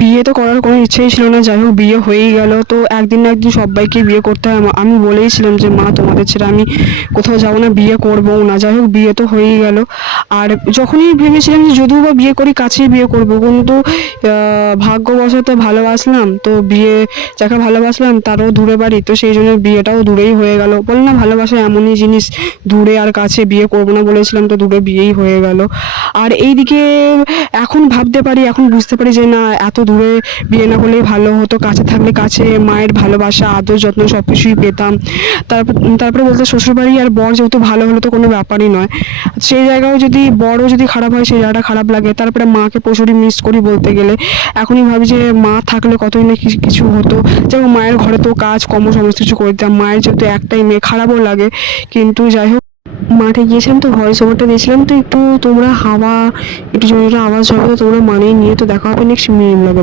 বিয়ে তো করার কোনো ইচ্ছেই ছিল না, যাই হোক বিয়ে হয়েই গেল। তো একদিন না একদিন সবাইকে বিয়ে করতে হয়। আমি বলেইছিলাম যে মা তোমাদের ছেড়ে আমি কোথাও যাবো না, বিয়ে করবও না। যাই হোক বিয়ে তো হয়েই গেল। আর যখনই ভেবেছিলাম যে যদিও বা বিয়ে করি কাছেই বিয়ে করবো, কিন্তু ভাগ্যবশত ভালোবাসলাম, তো বিয়ে যাকে ভালোবাসলাম তারও দূরে বাড়ি, তো সেই জন্য বিয়েটাও দূরেই হয়ে গেল। বল না ভালোবাসা এমনই জিনিস, দূরে আর কাছে বিয়ে করবো না বলেছিলাম, তো দূরে বিয়েই হয়ে গেল। আর এইদিকে এখন ভাবতে পারি, এখন বুঝতে পারি যে না, এত দূরে বিয়ে না করলেই ভালো হতো। কাছে থাকলে কাছে মায়ের ভালোবাসা, আদর যত্ন সব কিছুই পেতাম। তারপর তারপরে বলতে শ্বশুরবাড়ি আর বর যেহেতু ভালো হলো তো কোনো ব্যাপারই নয়। সেই জায়গাও যদি বড়ও যদি খারাপ হয়, সেই জায়গাটা খারাপ লাগে। তারপরে মাকে প্রচুরই মিস করি বলতে গেলে। এখনই ভাবি যে মা থাকলে কতই না কিছু হতো। যেমন মায়ের ঘরে তো কাজ কর্ম সমস্ত কিছু করে দিতাম। মায়ের যেহেতু একটাই মেয়ে, খারাপও লাগে। কিন্তু যাই হোক, মাঠে গিয়েছিলাম তো ভয়েস ওভারটা দিয়েছিলাম, তো একটু তোমরা হাওয়া একটু জোরে জোরে আওয়াজ হবে, তো তোমরা মানিয়ে নিয়ে। তো দেখা হবে নেক্সট মিনিট লাগে।